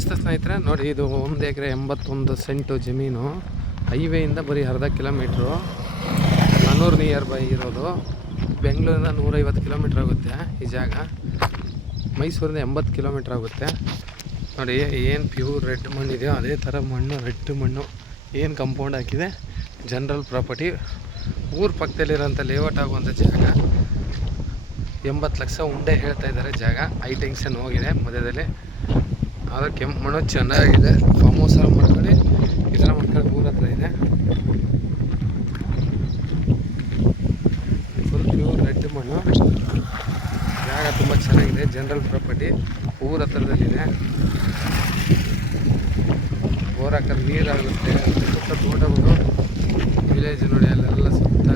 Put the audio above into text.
ನಮಸ್ತೆ ಸ್ನೇಹಿತರೆ, ನೋಡಿ ಇದು 1 ಎಕರೆ 81 ಸೆಂಟು ಜಮೀನು. ಹೈವೇಯಿಂದ ಬರೀ ಅರ್ಧ ಕಿಲೋಮೀಟ್ರು, ನಾನ್ನೂರು ನಿಯರ್ ಬೈ ಇರೋದು. ಬೆಂಗಳೂರಿಂದ 150 ಕಿಲೋಮೀಟ್ರ್ ಆಗುತ್ತೆ ಈ ಜಾಗ. ಮೈಸೂರಿಂದ 80 ಕಿಲೋಮೀಟ್ರ್ ಆಗುತ್ತೆ. ನೋಡಿ ಏನು ಪ್ಯೂರ್ ರೆಡ್ ಮಣ್ಣು ಇದೆಯೋ ಅದೇ ಥರ ಮಣ್ಣು, ರೆಡ್ ಮಣ್ಣು. ಏನು ಕಂಪೌಂಡ್ ಹಾಕಿದೆ, ಜನರಲ್ ಪ್ರಾಪರ್ಟಿ. ಊರ ಪಕ್ಕದಲ್ಲಿರೋಂಥ ಲೇಔಟ್ ಆಗುವಂಥ ಜಾಗ. 80 ಲಕ್ಷ ಉಂಡೆ ಹೇಳ್ತಾ ಇದ್ದಾರೆ ಜಾಗ. ಹೈಟೆನ್ಷನ್ ಹೋಗಿದೆ ಮಧ್ಯದಲ್ಲಿ. ಆದರೆ ಕೆಂಪು ಮಣ್ಣು ಚೆನ್ನಾಗಿದೆ. ಫಾರ್ಮ್ ಹೌಸ್ ಮಾಡ್ಕೊಳ್ಳಿ, ಈ ಥರ ಮಾಡ್ಕೊಳ್ಳಿ. ಊರ ಹತ್ರ ಇದೆ, ಫುಲ್ ಪ್ಯೂರ್ ರೆಡ್ ಮಣ್ಣು. ಜಾಗ ತುಂಬ ಚೆನ್ನಾಗಿದೆ, ಜನರಲ್ ಪ್ರಾಪರ್ಟಿ. ಊರ ಹತ್ರದಲ್ಲಿದೆ. ಬೋರ್ ಹಾಕಿದ್ರೆ ನೀರಾಗುತ್ತೆ. ಸುತ್ತ ತೋಟಗಳು, ವಿಲೇಜ್ ನೋಡಿ, ಅಲ್ಲೆಲ್ಲ ಸುತ್ತ